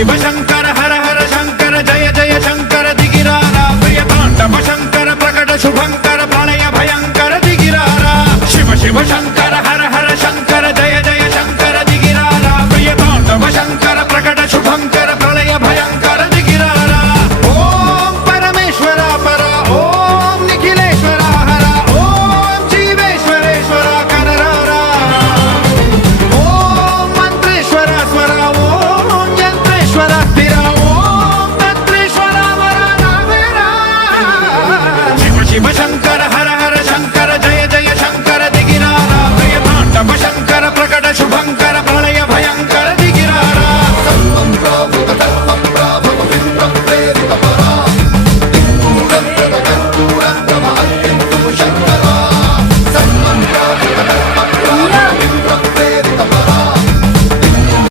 शिव शंकर हर हर शंकर जय जय शंकर दिगिरारा प्रिय तांडव शंकर प्रकट शुभंकर प्रलय भयंकर दिगिरारा शिव शिव शंकर